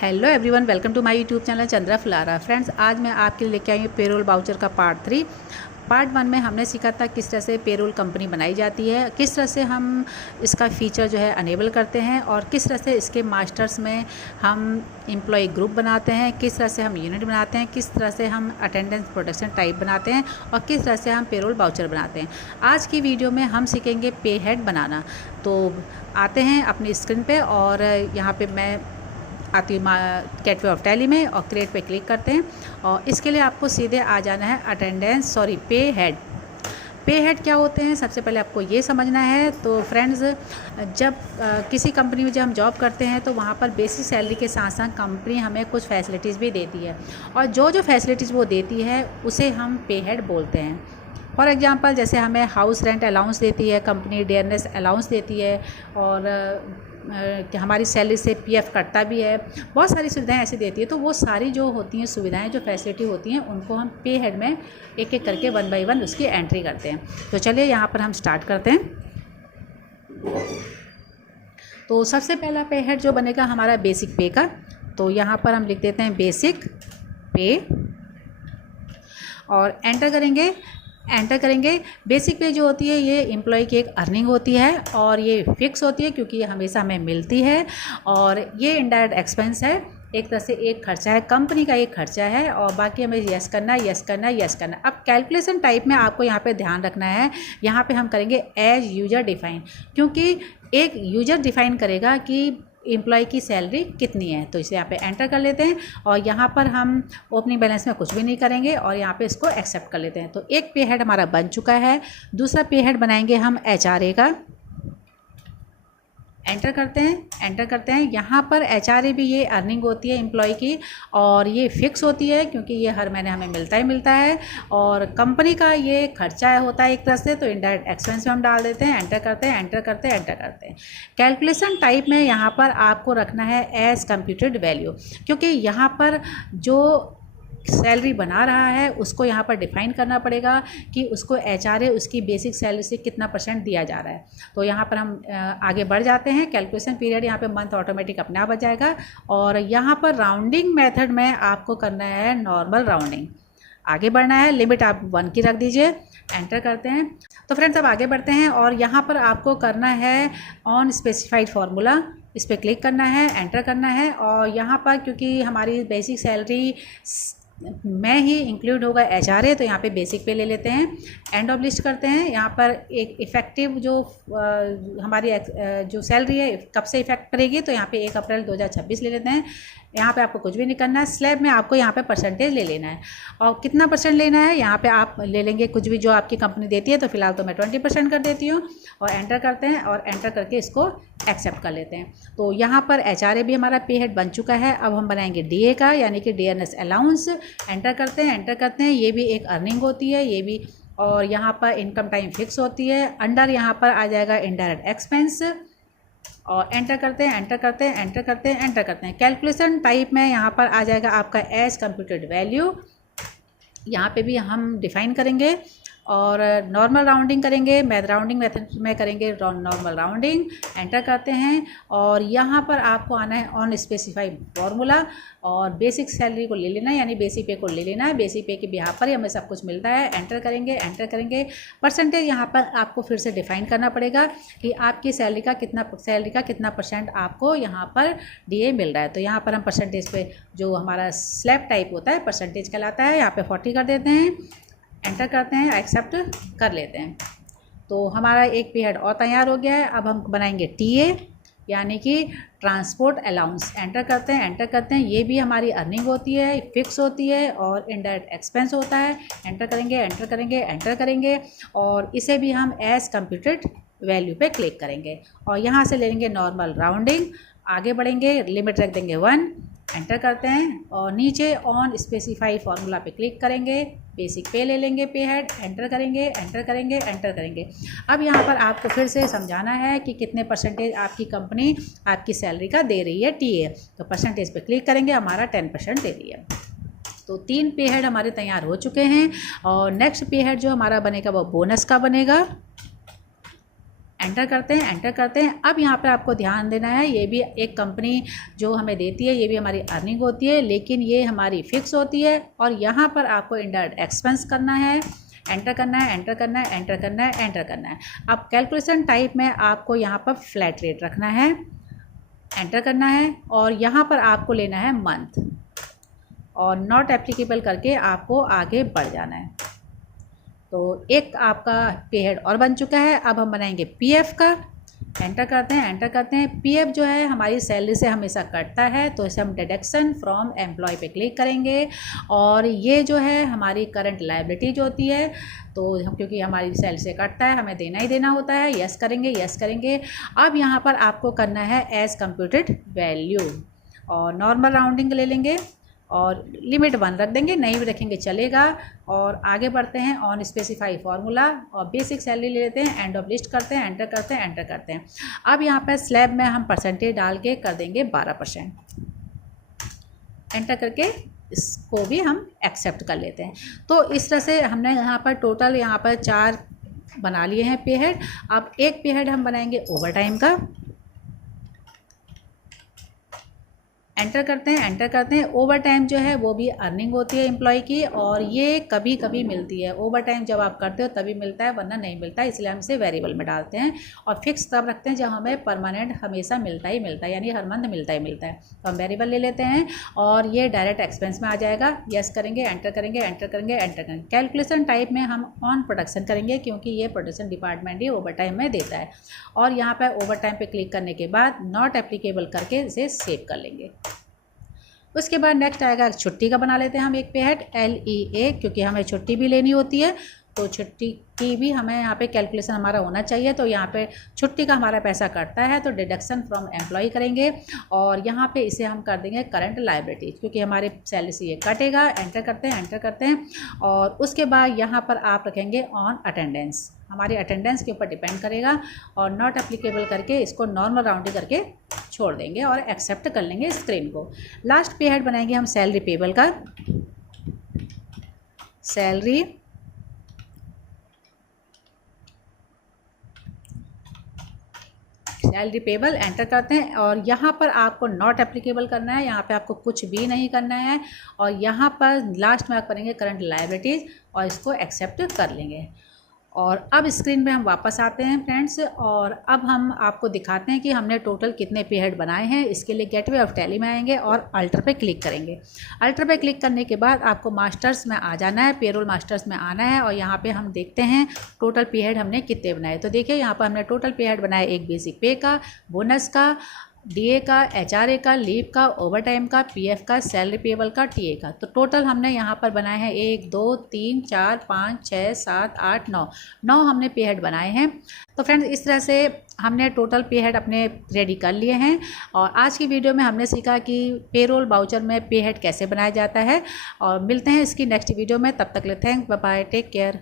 Hello everyone, welcome to my YouTube channel Chandra Phulara. Friends, आज मैं आपके लिए लेके आई हूँ पेरोल वाउचर का पार्ट 3। पार्ट 1 में हमने सीखा था किस तरह से पेरोल कंपनी बनाई जाती है, किस तरह से हम इसका फ़ीचर जो है अनेबल करते हैं और किस तरह से इसके मास्टर्स में हम एम्प्लॉय ग्रुप बनाते हैं, किस तरह से हम यूनिट बनाते हैं, किस तरह से हम अटेंडेंस प्रोटेक्शन टाइप बनाते हैं और किस तरह से हम पेरोल वाउचर बनाते हैं। आज की वीडियो में हम सीखेंगे पे हेड बनाना। तो आते हैं अपनी स्क्रीन पे और यहाँ पे मैं आती हूँ गेटवे ऑफ टैली में और क्रिएट पे क्लिक करते हैं और इसके लिए आपको सीधे आ जाना है पे हेड। पे हेड क्या होते हैं, सबसे पहले आपको ये समझना है। तो फ्रेंड्स, जब किसी कंपनी में जब हम जॉब करते हैं तो वहाँ पर बेसिक सैलरी के साथ साथ कंपनी हमें कुछ फैसिलिटीज़ भी देती है और जो जो फैसिलिटीज़ वो देती है उसे हम पे हेड बोलते हैं। फॉर एग्जांपल, जैसे हमें हाउस रेंट अलाउंस देती है कंपनी, डियरनेस अलाउंस देती है और कि हमारी सैलरी से पीएफ कटता भी है, बहुत सारी सुविधाएं ऐसी देती है। तो वो सारी जो होती हैं सुविधाएं, जो फैसिलिटी होती हैं, उनको हम पे हेड में एक एक करके 1 बाय 1 उसकी एंट्री करते हैं। तो चलिए यहाँ पर हम स्टार्ट करते हैं। तो सबसे पहला पे हेड जो बनेगा हमारा बेसिक पे का, तो यहाँ पर हम लिख देते हैं बेसिक पे और एंटर करेंगे। बेसिक पे जो होती है ये एम्प्लॉय की एक अर्निंग होती है और ये फिक्स होती है क्योंकि ये हमेशा हमें मिलती है और ये इनडायरेक्ट एक्सपेंस है, एक तरह से एक खर्चा है, कंपनी का एक खर्चा है और बाकी हमें यस करना। अब कैलकुलेशन टाइप में आपको यहाँ पे ध्यान रखना है, यहाँ पे हम करेंगे एज यूजर डिफाइन, क्योंकि एक यूजर डिफाइन करेगा कि एम्प्लॉय की सैलरी कितनी है। तो इसे यहाँ पे एंटर कर लेते हैं और यहाँ पर हम ओपनिंग बैलेंस में कुछ भी नहीं करेंगे और यहाँ पे इसको एक्सेप्ट कर लेते हैं। तो एक पे हेड हमारा बन चुका है। दूसरा पे हेड बनाएंगे हम एचआरए का। एंटर करते हैं। यहाँ पर एचआरए भी ये अर्निंग होती है एम्प्लॉय की और ये फिक्स होती है क्योंकि ये हर महीने हमें मिलता है और कंपनी का ये खर्चा होता है एक तरह से। तो इनडायरेक्ट एक्सपेंस में हम डाल देते हैं। एंटर करते हैं। कैलकुलेशन टाइप में यहाँ पर आपको रखना है एज कंप्यूटेड वैल्यू, क्योंकि यहाँ पर जो सैलरी बना रहा है उसको यहाँ पर डिफाइन करना पड़ेगा कि उसको एचआरए उसकी बेसिक सैलरी से कितना % दिया जा रहा है। तो यहाँ पर हम आगे बढ़ जाते हैं। कैलकुलेशन पीरियड यहाँ पे मंथ ऑटोमेटिक अपने आप आ जाएगा और यहाँ पर राउंडिंग मेथड में आपको करना है नॉर्मल राउंडिंग। आगे बढ़ना है, लिमिट आप 1 की रख दीजिए। एंटर करते हैं। तो फ्रेंड्स, अब आगे बढ़ते हैं और यहाँ पर आपको करना है ऑन स्पेसिफाइड फार्मूला, इस पर क्लिक करना है, एंटर करना है और यहाँ पर क्योंकि हमारी बेसिक सैलरी में ही इंक्लूड होगा एचआरए, तो यहाँ पे बेसिक पे ले लेते हैं। एंड ऑफ लिस्ट करते हैं। यहाँ पर एक इफ़ेक्टिव जो हमारी जो सैलरी है कब से इफेक्ट करेगी, तो यहाँ पे 1 अप्रैल 2026 ले लेते हैं। यहाँ पे आपको कुछ भी नहीं करना है। स्लैब में आपको यहाँ पे % ले लेना है और कितना % लेना है यहाँ पे आप ले लेंगे कुछ भी जो आपकी कंपनी देती है। तो फिलहाल तो मैं 20% कर देती हूँ और एंटर करते हैं और एंटर करके इसको एक्सेप्ट कर लेते हैं। तो यहाँ पर एचआरए भी हमारा पे हेड बन चुका है। अब हम बनाएंगे डीए का, यानी कि डियरनेस अलाउंस। एंटर करते हैं। ये भी एक अर्निंग होती है, ये भी, और यहाँ पर इनकम टाइम फिक्स होती है। अंडर यहाँ पर आ जाएगा इनडायरेक्ट एक्सपेंस और एंटर करते हैं। कैलकुलेशन टाइप में यहाँ पर आ जाएगा आपका एज कंप्यूटेड वैल्यू। यहाँ पे भी हम डिफाइन करेंगे और नॉर्मल राउंडिंग करेंगे, राउंडिंग मेथड में करेंगे नॉर्मल राउंडिंग। एंटर करते हैं और यहाँ पर आपको आना है ऑन स्पेसिफाइड फार्मूला और बेसिक सैलरी को ले लेना है, यानी बेसिक पे को ले लेना है। बेसिक पे के बिहाफ पर ही हमें सब कुछ मिलता है। एंटर करेंगे। % यहाँ पर आपको फिर से डिफाइन करना पड़ेगा कि आपकी सैलरी का कितना % आपको यहाँ पर डीए मिल रहा है। तो यहाँ पर हम % पे जो हमारा स्लैब टाइप होता है % कहलाता है, यहाँ पे 40 कर देते हैं। एंटर करते हैं, एक्सेप्ट कर लेते हैं। तो हमारा एक पे हेड और तैयार हो गया है। अब हम बनाएंगे टीए, यानी कि ट्रांसपोर्ट अलाउंस। एंटर करते हैं। ये भी हमारी अर्निंग होती है, फिक्स होती है और इनडायरेक्ट एक्सपेंस होता है। एंटर करेंगे और इसे भी हम एज कंप्यूटेड वैल्यू पे क्लिक करेंगे और यहाँ से ले लेंगे नॉर्मल राउंडिंग। आगे बढ़ेंगे, लिमिट रख देंगे 1। एंटर करते हैं और नीचे ऑन स्पेसिफाइड फार्मूला पे क्लिक करेंगे, बेसिक पे ले लेंगे पे हेड। एंटर करेंगे। अब यहाँ पर आपको फिर से समझाना है कि कितने % आपकी कंपनी आपकी सैलरी का दे रही है टीए। तो % पे क्लिक करेंगे, हमारा 10% दे रही है। तो 3 पे हेड हमारे तैयार हो चुके हैं और नेक्स्ट पे हेड जो हमारा बनेगा वो बोनस का बनेगा। एंटर करते हैं, एंटर करते हैं। अब यहाँ पर आपको ध्यान देना है, ये भी एक कंपनी जो हमें देती है, ये भी हमारी अर्निंग होती है, लेकिन ये हमारी फिक्स होती है। और यहाँ पर आपको इनडायरेक्ट एक्सपेंस करना है, एंटर करना है, एंटर करना है, एंटर करना है, एंटर करना है। अब कैलकुलेशन टाइप में आपको यहाँ पर फ्लैट रेट रखना है, एंटर करना है, और यहाँ पर आपको लेना है मंथ और नॉट एप्लीकेबल करके आपको आगे बढ़ जाना है। तो एक आपका पे हेड और बन चुका है। अब हम बनाएंगे पीएफ का, एंटर करते हैं, एंटर करते हैं। पीएफ जो है हमारी सैलरी से हमेशा कटता है, तो इसे हम डिडक्शन फ्रॉम एम्प्लॉय पे क्लिक करेंगे। और ये जो है हमारी करंट लायबिलिटी जो होती है, तो हम क्योंकि हमारी सैलरी से कटता है हमें देना ही देना होता है। यस करेंगे, यस करेंगे। अब यहाँ पर आपको करना है एज कंप्यूटेड वैल्यू, और नॉर्मल राउंडिंग ले लेंगे और लिमिट 1 रख देंगे, नहीं भी रखेंगे चलेगा। और आगे बढ़ते हैं, ऑन स्पेसिफाई फार्मूला, और बेसिक सैलरी ले लेते हैं, एंड ऑफ लिस्ट करते हैं, एंटर करते हैं, एंटर करते हैं। अब यहाँ पर स्लैब में हम परसेंटेज डाल के कर देंगे 12%, एंटर करके इसको भी हम एक्सेप्ट कर लेते हैं। तो इस तरह से हमने यहाँ पर टोटल यहाँ पर 4 बना लिए हैं पे हेड। अब एक पे हेड हम बनाएंगे ओवर टाइम का, एंटर करते हैं, एंटर करते हैं। ओवर टाइम जो है वो भी अर्निंग होती है एम्प्लॉय की, और ये कभी कभी मिलती है। ओवर टाइम जब आप करते हो तभी मिलता है, वरना नहीं मिलता है, इसलिए हम इसे वेरिएबल में डालते हैं। और फिक्स तब रखते हैं जब हमें परमानेंट हमेशा मिलता ही मिलता है, यानी हर मंथ मिलता ही मिलता है। तो हम वेरिएबल ले लेते हैं और ये डायरेक्ट एक्सपेंस में आ जाएगा। यस करेंगे, एंटर करेंगे, एंटर करेंगे, एंटर करेंगे। कैलकुलेशन टाइप में हम ऑन प्रोडक्शन करेंगे, क्योंकि ये प्रोडक्शन डिपार्टमेंट ही ओवर टाइम में देता है। और यहाँ पर ओवर टाइम पर क्लिक करने के बाद नॉट एप्लीकेबल करके इसे सेव कर लेंगे। उसके बाद नेक्स्ट आएगा छुट्टी का, बना लेते हैं हम एक पे हेड LEA, क्योंकि हमें छुट्टी भी लेनी होती है, तो छुट्टी की भी हमें यहाँ पे कैलकुलेशन हमारा होना चाहिए। तो यहाँ पे छुट्टी का हमारा पैसा कटता है, तो डिडक्शन फ्रॉम एम्प्लॉय करेंगे, और यहाँ पे इसे हम कर देंगे करंट लायबिलिटी, क्योंकि हमारे सैलरी से ये कटेगा। एंटर करते हैं, एंटर करते हैं। और उसके बाद यहाँ पर आप रखेंगे ऑन अटेंडेंस, हमारी अटेंडेंस के ऊपर डिपेंड करेगा, और नॉट एप्लीकेबल करके इसको नॉर्मल राउंडिंग करके छोड़ देंगे और एक्सेप्ट कर लेंगे स्क्रीन को। लास्ट पे हेड बनाएंगे हम सैलरी पेबल का, सैलरी पेबल, एंटर करते हैं। और यहाँ पर आपको नॉट एप्लीकेबल करना है, यहाँ पे आपको कुछ भी नहीं करना है। और यहाँ पर लास्ट में आप करेंगे करंट लायबिलिटीज़ और इसको एक्सेप्ट कर लेंगे। और अब स्क्रीन पे हम वापस आते हैं फ्रेंड्स, और अब हम आपको दिखाते हैं कि हमने टोटल कितने पे हेड बनाए हैं। इसके लिए गेटवे ऑफ टैली में आएंगे और अल्टर पे क्लिक करेंगे। अल्टर पे क्लिक करने के बाद आपको मास्टर्स में आ जाना है, पेरोल मास्टर्स में आना है, और यहाँ पे हम देखते हैं टोटल पे हेड हमने कितने बनाए। तो देखिए यहाँ पर हमने टोटल पे हेड बनाए, एक बेसिक पे का, बोनस का, DA का, HRA का, लीव का, ओवर टाइम का, PF का, सैलरी पेबल का, TA का। तो टोटल हमने यहाँ पर बनाए हैं 1 2 3 4 5 6 7 8 9 हमने पे हेड बनाए हैं। तो फ्रेंड्स इस तरह से हमने टोटल पे हेड अपने रेडी कर लिए हैं। और आज की वीडियो में हमने सीखा कि पेरोल वाउचर में पे हेड कैसे बनाया जाता है। और मिलते हैं इसकी नेक्स्ट वीडियो में, तब तक ले thanks, bye bye, take care.